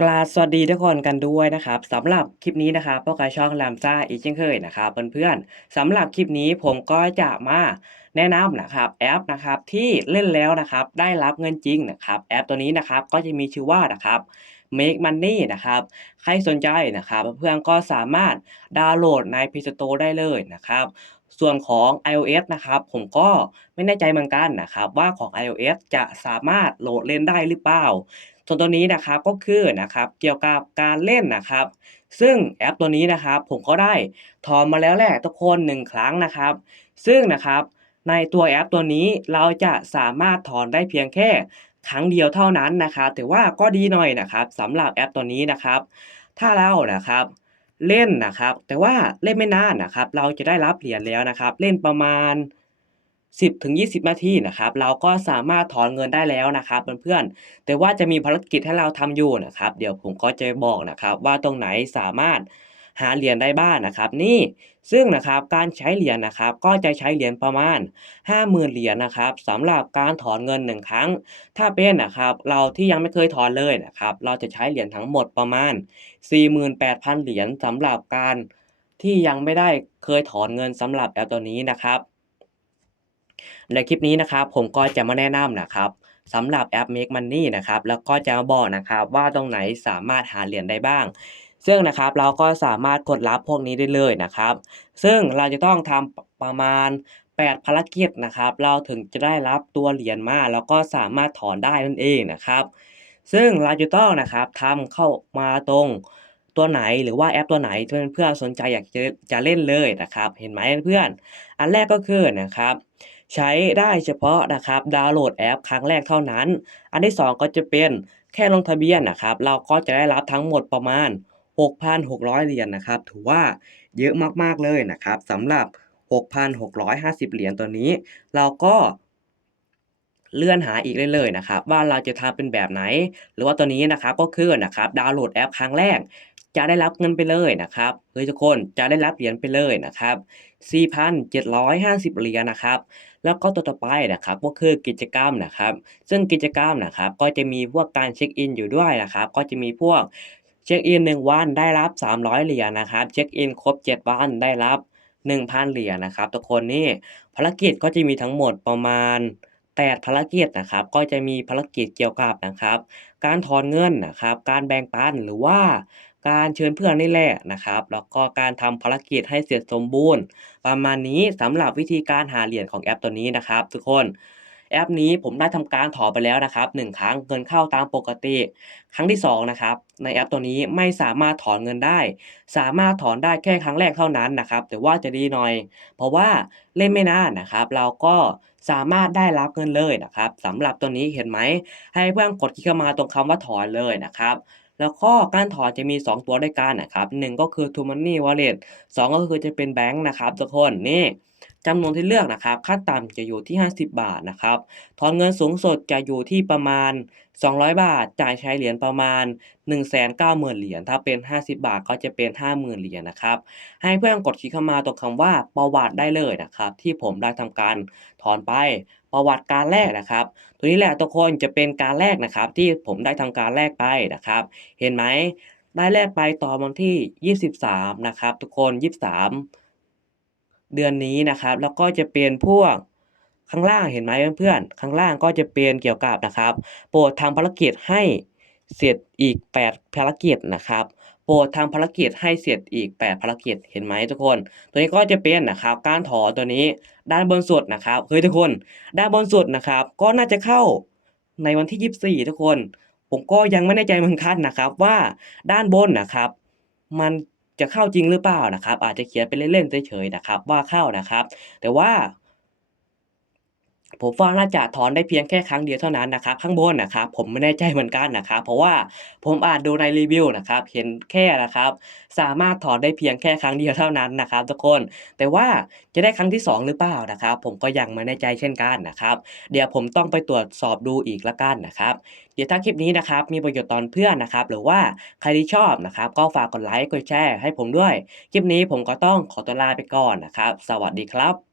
กราบสวัสดีทุกคนกันด้วยนะครับสำหรับคลิปนี้นะครับพวกเราช่องแรมซ่าอีกเช่นเคยนะครับเพื่อนๆสำหรับคลิปนี้ผมก็จะมาแนะนำนะครับแอปนะครับที่เล่นแล้วนะครับได้รับเงินจริงนะครับแอปตัวนี้นะครับก็จะมีชื่อว่านะครับ Make Money นะครับใครสนใจนะครับเพื่อนๆก็สามารถดาวน์โหลดใน Play Store ได้เลยนะครับส่วนของ iOS นะครับผมก็ไม่แน่ใจเหมือนกันนะครับว่าของ iOS จะสามารถโหลดเล่นได้หรือเปล่า ส่วนตัวนี้นะครับก็คือนะครับเกี่ยวกับการเล่นนะครับ ซึ่งแอปตัวนี้นะครับผมก็ได้ถอนมาแล้วแหละทุกคนหนึ่งครั้งนะครับ ซึ่งนะครับในตัวแอปตัวนี้เราจะสามารถถอนได้เพียงแค่ครั้งเดียวเท่านั้นนะครับถือว่าก็ดีหน่อยนะครับสำหรับแอปตัวนี้นะครับ ถ้าเรานะครับเล่นนะครับ แต่ว่าเล่นไม่นานนะครับ เราจะได้รับเหรียญแล้วนะครับ เล่นประมาณ 10ถึง20 นาทีนะครับเราก็สามารถถอนเงินได้แล้วนะครับเพื่อนๆแต่ว่าจะมีภารกิจให้เราทำอยู่นะครับ เดี๋ยวผมก็จะบอกนะครับว่าตรงไหนสามารถหาเหรียญได้บ้างนะครับ นี่ซึ่งนะครับการใช้เหรียญนะครับ ก็จะใช้เหรียญประมาณ 50,000 เหรียญนะครับสำหรับการถอนเงิน 1 ครั้ง ถ้าเป็นนะครับเราที่ยังไม่เคยถอนเลยนะครับ เราจะใช้เหรียญทั้งหมดประมาณ 48,000 เหรียญสำหรับการที่ยังไม่ได้เคยถอนเงินสำหรับแอปตัวนี้นะครับ ในคลิปนี้นะครับผมก็จะมาแนะนำนะครับสำหรับแอป Make Money นะครับแล้วก็จะมาบอกนะครับว่าตรงไหนสามารถหาเหรียญได้บ้าง ซึ่งนะครับเราก็สามารถกดรับพวกนี้ได้เลยนะครับ ซึ่งเราจะต้องทำประมาณ 8 ภารกิจนะครับ เราถึงจะได้รับตัวเหรียญมาแล้วก็สามารถถอนได้นั่นเองนะครับ ซึ่งเราจะต้องนะครับทำเข้ามาตรงตัวไหนหรือว่าแอปตัวไหนที่เพื่อนๆสนใจอยากจะจะเล่นเลยนะครับ เห็นไหมเพื่อนอันแรกก็คือนะครับ ใช้ได้เฉพาะนะครับดาวน์โหลดแอปครั้งแรกเท่านั้น อันที่ 2 ก็จะเป็นแค่ลงทะเบียนนะครับ เราก็จะได้รับทั้งหมดประมาณ 6,600 เหรียญนะครับ ถือว่าเยอะมากๆเลยนะครับสำหรับ 6,650 เหรียญตัวนี้ เราก็เลื่อนหาอีกได้เลยนะครับ ว่าเราจะทำเป็นแบบไหน หรือว่าตัวนี้นะครับก็คือนะครับดาวน์โหลดแอปครั้งแรก จะได้รับเงินไปเลยนะครับเฮ้ยทุกคนจะได้รับเหรียญไปเลยนะครับ4,750เหรียญนะครับ แล้วก็ตัวต่อไปนะครับก็คือกิจกรรมนะครับ ซึ่งกิจกรรมนะครับก็จะมีพวกการเช็คอินอยู่ด้วยนะครับ ก็จะมีพวกเช็คอิน1วันได้รับ 300เหรียญนะครับ เช็คอินครบ 7 วันได้รับ 1,000เหรียญนะครับทุกคนนี่ภารกิจก็จะมีทั้งหมดประมาณ8ภารกิจนะครับก็จะมีภารกิจเกี่ยวกับนะครับ การถอนเงินนะครับ การแบ่งปันหรือว่า การเชิญเพื่อนนี่แหละนะครับ แล้วก็การทำภารกิจให้เสร็จสมบูรณ์ ประมาณนี้สำหรับวิธีการหาเหรียญของแอปตัวนี้นะครับ ทุกคนแอปนี้ผมได้ทำการถอนไปแล้วนะครับ1ครั้งเงินเข้าตามปกติ ครั้งที่2นะครับในแอปตัวนี้ไม่สามารถถอนเงินได้ สามารถถอนได้แค่ครั้งแรกเท่านั้นนะครับ แต่ว่าจะดีหน่อย เพราะว่าเล่นไม่นานนะครับ เราก็สามารถได้รับเงินเลยนะครับสำหรับตัวนี้เห็นไหมให้เพื่อนกดคลิกเข้ามาตรงคำว่าถอนเลยนะครับ แล้วก็การถอนจะมี 2 ตัวด้วยกันนะครับหนึ่งก็คือ t o Money Wallet 2 ก็คือจะเป็นแบงค์นะครับทุกคนนี่ จำนวนที่เลือกนะครับขั้นต่ำจะอยู่ที่ 50 บาทนะครับถอนเงินสูงสุดจะอยู่ที่ประมาณ 200 บาท จ่ายใช้เหรียญประมาณ 190,000เหรียญถ้าเป็น 50 บาทก็จะเป็น 50,000เหรียญนะครับให้เพื่อนกดคลิกเข้ามาตรงคำว่าประวัติได้เลยนะครับ ที่ผมได้ทำการถอนไปประวัติการแรกนะครับ ตัวนี้แหละทุกคนจะเป็นการแรกนะครับ ที่ผมได้ทำการแรกไปนะครับ เห็นไหมได้แรกไปต่อวันที่ 23 นะครับ ทุกคน 23 เดือนนี้นะครับ แล้วก็จะเป็นพวกข้างล่างเห็นไหมเพื่อนๆ ข้างล่างก็จะเป็นเกี่ยวกับนะครับ โปรดทำภารกิจให้เสร็จอีก 8 ภารกิจนะครับ โปรดทำภารกิจให้เสร็จอีก 8 ภารกิจเห็นไหมทุกคน ตัวนี้ก็จะเป็นนะครับการถอตัวนี้ด้านบนสุดนะครับเฮ้ยทุกคนด้านบนสุดนะครับ ก็น่าจะเข้าในวันที่ 24 ทุกคน ผมก็ยังไม่แน่ใจเหมือนกันนะครับว่าด้านบนนะครับ มัน จะเข้าจริงหรือเปล่านะครับ อาจจะเขียนไปเล่นๆเฉยๆนะครับว่าเข้านะครับ แต่ว่า ผมว่าน่าจะถอนได้เพียงแค่ครั้งเดียวเท่านั้นนะครับข้างบนนะครับผมไม่แน่ใจเหมือนกันนะครับเพราะว่าผมอ่านดูในรีวิวนะครับเห็นแค่นะครับ สามารถถอนได้เพียงแค่ครั้งเดียวเท่านั้นนะครับ ทุกคนแต่ว่าจะได้ครั้งที่ 2 หรือเปล่านะครับ ผมก็ยังไม่แน่ใจเช่นกันนะครับ เดี๋ยวผมต้องไปตรวจสอบดูอีกละกันนะครับ เดี๋ยวถ้าคลิปนี้นะครับมีประโยชน์ตอนเพื่อนนะครับ หรือว่าใครที่ชอบนะครับ ก็ฝากกดไลค์กดแชร์ให้ผมด้วย คลิปนี้ผมก็ต้องขอตัวลาไปก่อนนะครับ สวัสดีครับ